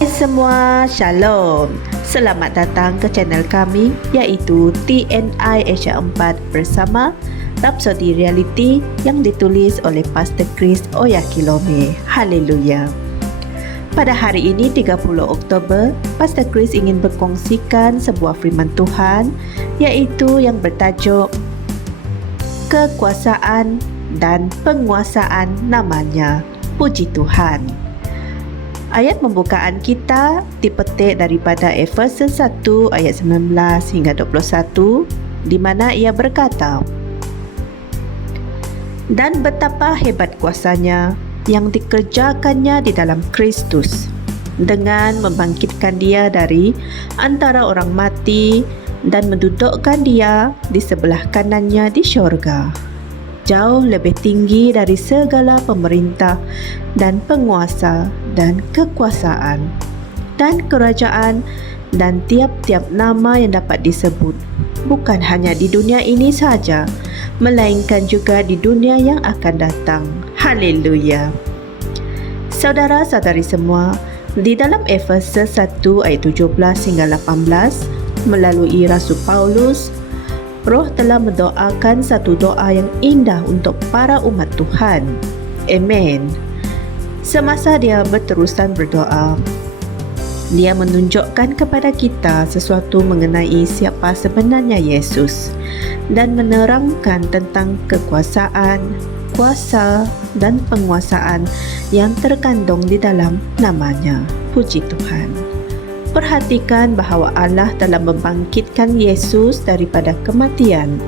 Hai semua, Shalom. Selamat datang ke channel kami iaitu TNI Asia 4 bersama Rapsodi Reality yang ditulis oleh Pastor Chris Oyakilome. Haleluya. Pada hari ini 30 Oktober, Pastor Chris ingin berkongsikan sebuah firman Tuhan iaitu yang bertajuk Kekuasaan dan Penguasaan Namanya. Puji Tuhan. Ayat pembukaan kita dipetik daripada Efesus 1 ayat 19 hingga 21 di mana ia berkata, "Dan betapa hebat kuasanya yang dikerjakannya di dalam Kristus dengan membangkitkan dia dari antara orang mati dan mendudukkan dia di sebelah kanannya di syurga, jauh lebih tinggi dari segala pemerintah dan penguasa dan kekuasaan dan kerajaan dan tiap-tiap nama yang dapat disebut, bukan hanya di dunia ini sahaja, melainkan juga di dunia yang akan datang." Haleluya. Saudara-saudari semua, di dalam Efesus 1 ayat 17 hingga 18, melalui Rasul Paulus, Roh telah mendoakan satu doa yang indah untuk para umat Tuhan. Amen. Semasa dia berterusan berdoa, dia menunjukkan kepada kita sesuatu mengenai siapa sebenarnya Yesus dan menerangkan tentang kekuasaan, kuasa dan penguasaan yang terkandung di dalam namanya. Puji Tuhan. Perhatikan bahawa Allah telah membangkitkan Yesus daripada kematian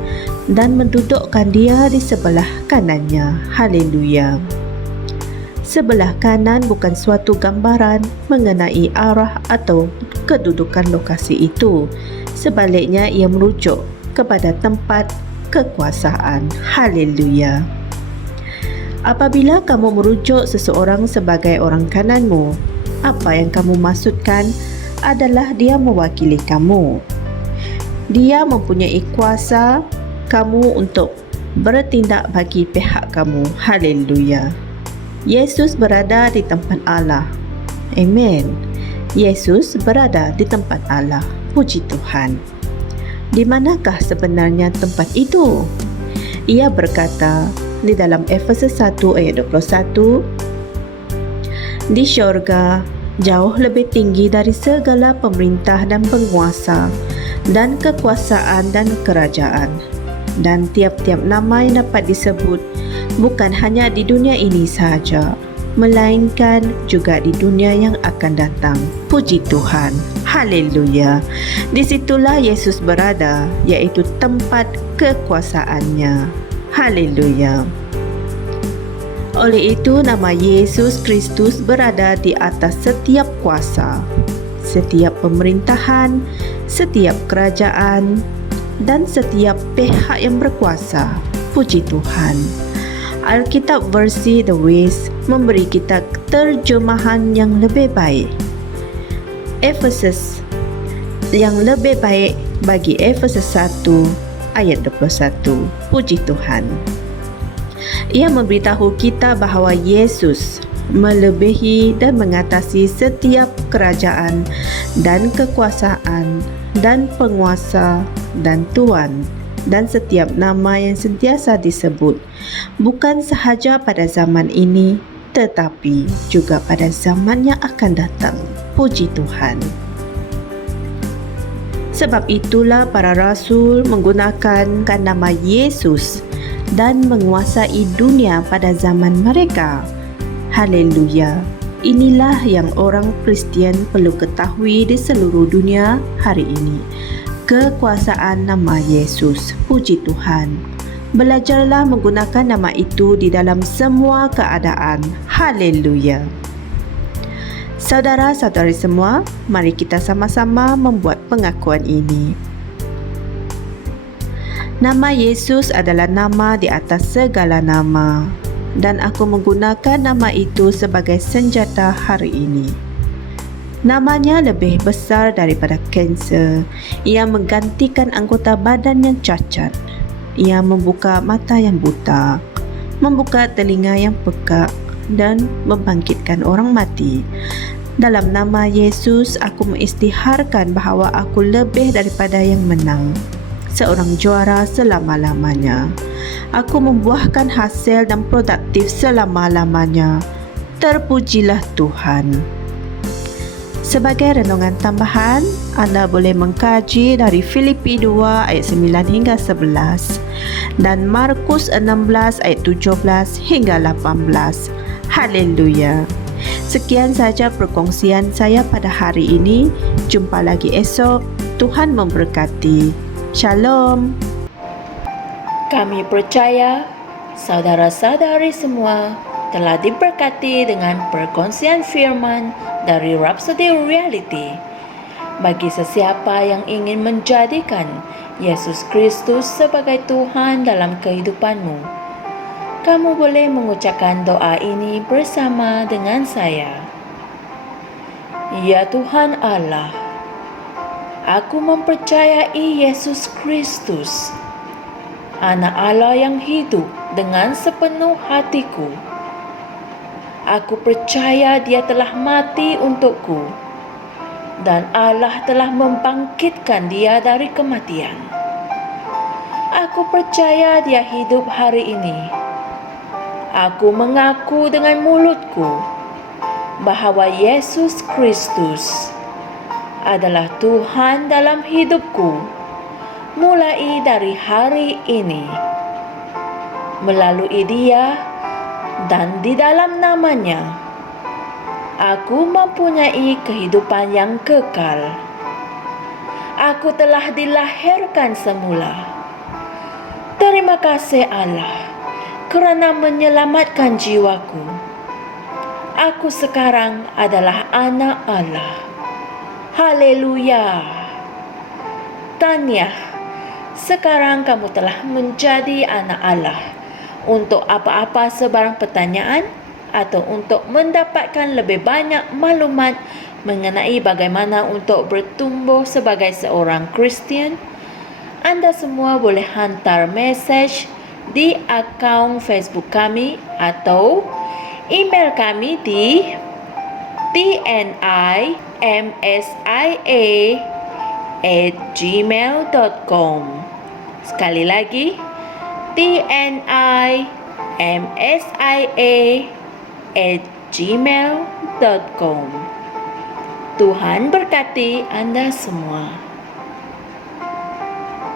dan mendudukkan dia di sebelah kanannya. Haleluya. Sebelah kanan bukan suatu gambaran mengenai arah atau kedudukan lokasi itu. Sebaliknya ia merujuk kepada tempat kekuasaan. Haleluya. Apabila kamu merujuk seseorang sebagai orang kananmu, apa yang kamu maksudkan adalah dia mewakili kamu. Dia mempunyai kuasa kamu untuk bertindak bagi pihak kamu. Haleluya. Yesus berada di tempat Allah. Amen. Yesus berada di tempat Allah. Puji Tuhan. Di manakah sebenarnya tempat itu? Ia berkata di dalam Efesus 1 ayat 21, "Di syurga, jauh lebih tinggi dari segala pemerintah dan penguasa dan kekuasaan dan kerajaan dan tiap-tiap nama yang dapat disebut, bukan hanya di dunia ini sahaja, melainkan juga di dunia yang akan datang." Puji Tuhan. Haleluya. Disitulah Yesus berada, iaitu tempat kekuasaannya. Haleluya. Oleh itu, nama Yesus Kristus berada di atas setiap kuasa, setiap pemerintahan, setiap kerajaan, dan setiap pihak yang berkuasa. Puji Tuhan. Alkitab versi The Voice memberi kita terjemahan yang lebih baik. Efesus yang lebih baik bagi Efesus 1 ayat 21. Puji Tuhan. Ia memberitahu kita bahawa Yesus melebihi dan mengatasi setiap kerajaan dan kekuasaan dan penguasa dan tuan dan setiap nama yang sentiasa disebut, bukan sahaja pada zaman ini tetapi juga pada zaman yang akan datang. Puji Tuhan. Sebab itulah para rasul menggunakan nama Yesus dan menguasai dunia pada zaman mereka. Haleluya. Inilah yang orang Kristian perlu ketahui di seluruh dunia hari ini. Kekuasaan nama Yesus. Puji Tuhan. Belajarlah menggunakan nama itu di dalam semua keadaan. Haleluya. Saudara-saudari semua, mari kita sama-sama membuat pengakuan ini. Nama Yesus adalah nama di atas segala nama, dan aku menggunakan nama itu sebagai senjata hari ini. Namanya lebih besar daripada kanser. Ia menggantikan anggota badan yang cacat. Ia membuka mata yang buta, membuka telinga yang pekak, dan membangkitkan orang mati. Dalam nama Yesus, aku mengisytiharkan bahawa aku lebih daripada yang menang, seorang juara selama-lamanya. Aku membuahkan hasil dan produktif selama-lamanya. Terpujilah Tuhan. Sebagai renungan tambahan, anda boleh mengkaji dari Filipi 2 ayat 9 hingga 11 dan Markus 16 ayat 17 hingga 18. Haleluya. Sekian saja perkongsian saya pada hari ini. Jumpa lagi esok. Tuhan memberkati. Shalom. Kami percaya saudara-saudari semua telah diberkati dengan perkongsian firman dari Rhapsody Reality. Bagi sesiapa yang ingin menjadikan Yesus Kristus sebagai Tuhan dalam kehidupanmu, kamu boleh mengucapkan doa ini bersama dengan saya. Ya Tuhan Allah, aku mempercayai Yesus Kristus, Anak Allah yang hidup dengan sepenuh hatiku. Aku percaya Dia telah mati untukku dan Allah telah membangkitkan Dia dari kematian. Aku percaya Dia hidup hari ini. Aku mengaku dengan mulutku bahawa Yesus Kristus adalah Tuhan dalam hidupku mulai dari hari ini. Melalui Dia dan di dalam nama-Nya, aku mempunyai kehidupan yang kekal. Aku telah dilahirkan semula. Terima kasih Allah kerana menyelamatkan jiwaku. Aku sekarang adalah anak Allah. Haleluya. Tahniah, sekarang kamu telah menjadi anak Allah. Untuk apa-apa sebarang pertanyaan atau untuk mendapatkan lebih banyak maklumat mengenai bagaimana untuk bertumbuh sebagai seorang Kristian, anda semua boleh hantar mesej di akaun Facebook kami atau email kami di tnimsia@gmail.com. Sekali lagi, tnimsia@gmail.com. Tuhan berkati anda semua.